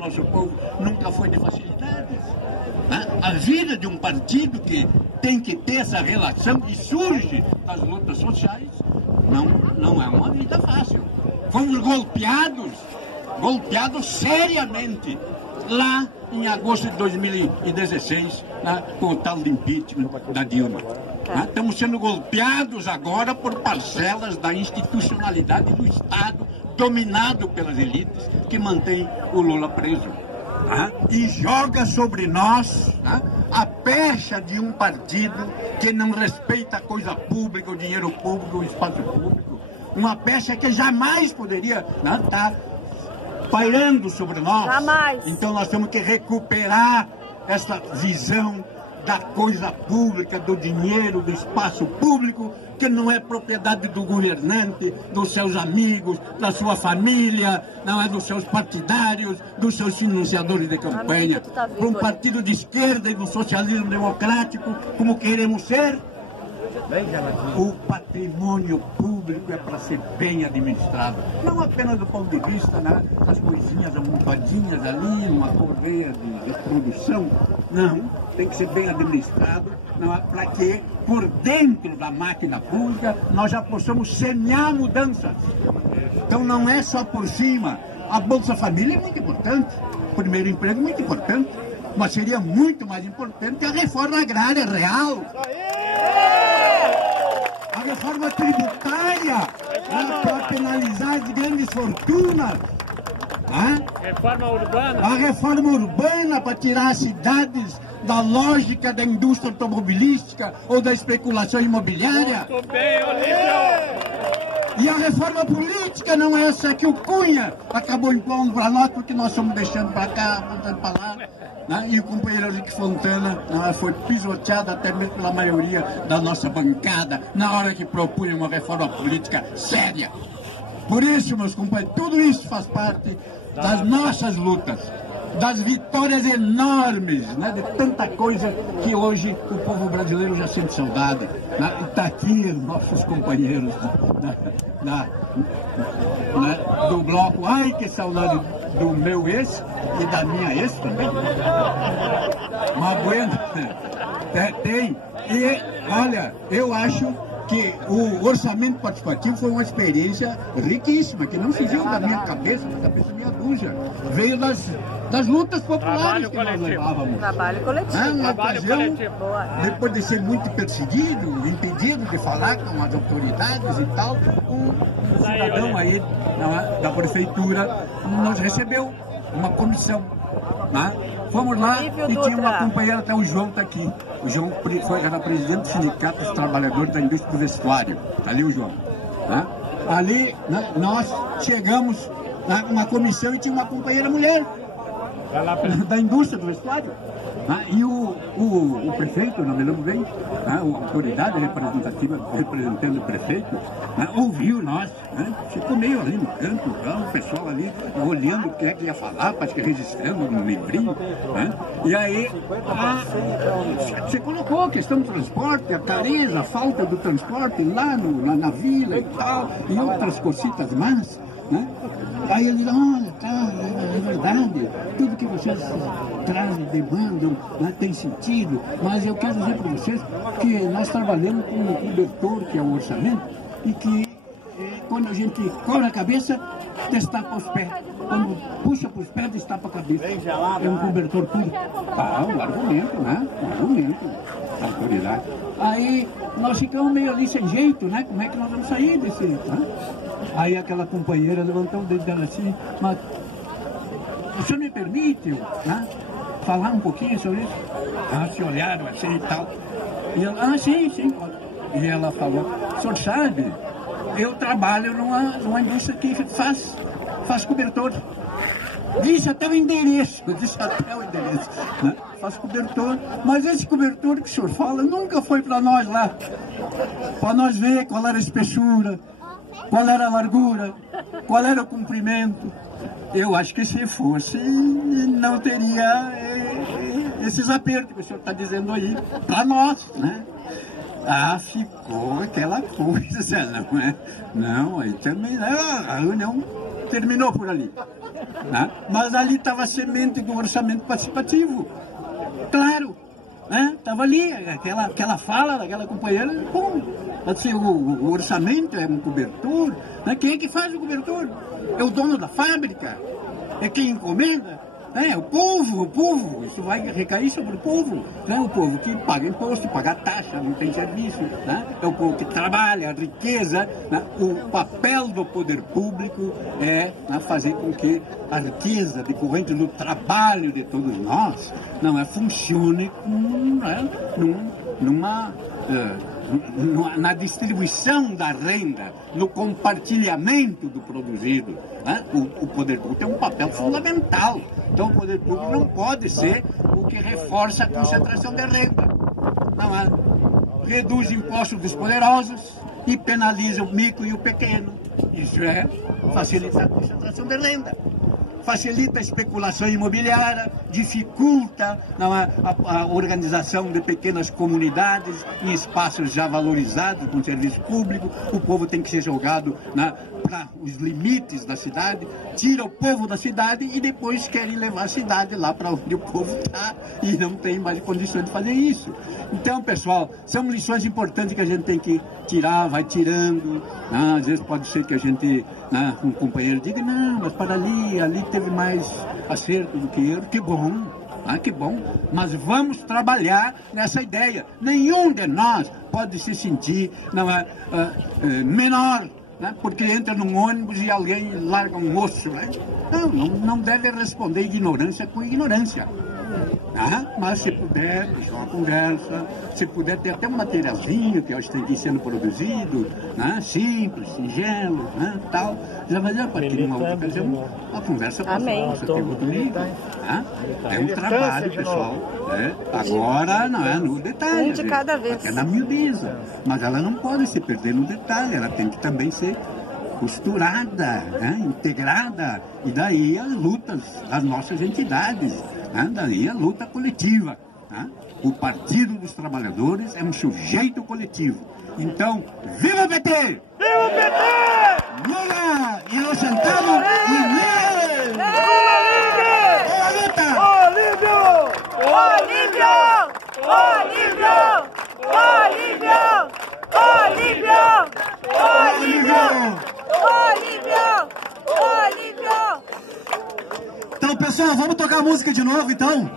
Nosso povo nunca foi de facilidades. A vida de um partido que tem que ter essa relação e surge das lutas sociais não é uma vida fácil. Fomos golpeados seriamente lá em agosto de 2016, com o tal de impeachment da Dilma. Estamos sendo golpeados agora por parcelas da institucionalidade do Estado, dominado pelas elites que mantém o Lula preso. E joga sobre nós a pecha de um partido que não respeita a coisa pública, o dinheiro público, o espaço público. Uma pecha que jamais poderia estar pairando sobre nós. Jamais. Então nós temos que recuperar essa visão da coisa pública, do dinheiro, do espaço público, que não é propriedade do governante, dos seus amigos, da sua família, não é dos seus partidários, dos seus financiadores de campanha. Para um partido de esquerda e do socialismo democrático, como queremos ser, o patrimônio público é para ser bem administrado. Não apenas do ponto de vista das coisinhas amontoadinhas ali, uma correia de produção. Não, tem que ser bem administrado, para que por dentro da máquina pública nós já possamos semear mudanças. Então não é só por cima. A Bolsa Família é muito importante, o primeiro emprego é muito importante, mas seria muito mais importante a reforma agrária real. A reforma tributária para penalizar as grandes fortunas. Reforma urbana. A reforma urbana para tirar as cidades da lógica da indústria automobilística ou da especulação imobiliária. Muito bem, Olívio. E a reforma política não é essa que o Cunha acabou impondo para nós, porque nós estamos deixando para cá, voltando para lá. E o companheiro Henrique Fontana foi pisoteado até mesmo pela maioria da nossa bancada na hora que propunha uma reforma política séria. Por isso, meus companheiros, tudo isso faz parte das nossas lutas, das vitórias enormes, de tanta coisa que hoje o povo brasileiro já sente saudade. Está aqui nossos companheiros do bloco. Ai, que saudade do meu ex e da minha ex também. Mas bueno, tem. E olha, eu acho que o orçamento participativo foi uma experiência riquíssima, que não surgiu da minha cabeça, da cabeça minha dúzia. Veio das lutas populares que nós levávamos. Trabalho coletivo. Na ocasião, depois de ser muito perseguido, impedido de falar com as autoridades e tal, um cidadão aí da prefeitura nos recebeu uma comissão. Fomos lá e tinha uma companheira, até o João está aqui. O João era presidente do Sindicato dos Trabalhadores da Indústria do Vestuário. Está ali o João. Ali nós chegamos numa comissão e tinha uma companheira mulher da indústria do vestuário. E o prefeito, não me lembro bem, a autoridade representativa, representando o prefeito, ouviu nós, ficou meio ali no canto, o pessoal ali olhando o que é que ia falar, parece que registrando no livrinho. E aí você colocou a questão do transporte, a careza, a falta do transporte lá na vila e tal, e outras cositas mais. Aí ele diz, olha, é verdade, tudo que vocês trazem, demandam, tem sentido, mas eu quero dizer para vocês que nós trabalhamos com um cobertor, que é o orçamento, e que quando a gente cobre a cabeça, destapa os pés. Quando puxa para os pés, destapa a cabeça. É um cobertor puro. O argumento, O argumento da autoridade. Aí nós ficamos meio ali sem jeito, Como é que nós vamos sair desse... Aí aquela companheira levantou o dedo dela assim, mas o senhor me permite falar um pouquinho sobre isso? Se olharam assim e tal. E ela, sim, pode. E ela falou, o senhor sabe, eu trabalho numa indústria que faz cobertor. Disse até o endereço, faz cobertor, mas esse cobertor que o senhor fala nunca foi para nós lá, para nós ver qual era a espessura, qual era a largura, qual era o comprimento. Eu acho que se fosse, não teria esses apertos que o senhor está dizendo aí, para nós, ficou aquela coisa, não, aí também a reunião terminou por ali. Né? Mas ali estava a semente do orçamento participativo. Claro, né? Estava ali, aquela fala daquela companheira, pum, assim, o orçamento é um cobertor. Né? Quem é que faz o cobertor? É o dono da fábrica? É quem encomenda? É o povo, isso vai recair sobre o povo, né? O povo que paga imposto, paga taxa, não tem serviço, né? É o povo que trabalha, a riqueza, né? O papel do poder público é, né, fazer com que a riqueza decorrente do trabalho de todos nós não funcione na distribuição da renda, no compartilhamento do produzido. Né? O poder público tem um papel fundamental. Então o poder público não pode ser o que reforça a concentração de renda. Não é? Reduz impostos dos poderosos e penaliza o micro e o pequeno. Isso facilita a concentração de renda. Facilita a especulação imobiliária, dificulta a organização de pequenas comunidades em espaços já valorizados com serviço público. O povo tem que ser jogado para os limites da cidade, tira o povo da cidade e depois querem levar a cidade lá para onde o povo está e não tem mais condições de fazer isso. Então, pessoal, são lições importantes que a gente tem que tirar, vai tirando. Às vezes pode ser que a gente, um companheiro diga, não, mas para ali teve mais acerto do que erro. Que bom, que bom, mas vamos trabalhar nessa ideia. Nenhum de nós pode se sentir menor, né, porque entra num ônibus e alguém larga um osso. Né? Não deve responder ignorância com ignorância. Mas se puder, deixar uma conversa, se puder ter até um materialzinho que hoje tem que ir sendo produzido, simples, singelo, tal, já vai dar para ter uma outra ocasião, a conversa possa ter outro nível. É um trabalho, pessoal. Agora não é no detalhe, de cada vez. É na miudeza, mas ela não pode se perder no detalhe, ela tem que também ser costurada, integrada, e daí as lutas das nossas entidades. Daí a luta coletiva. O Partido dos Trabalhadores é um sujeito coletivo. Então, viva o PT! Viva o PT! Lula inocentado e nele! Boa luta! Olívio! Olívio! Olívio! Olívio! Olívio! Então, pessoal, vamos tocar a música de novo, então?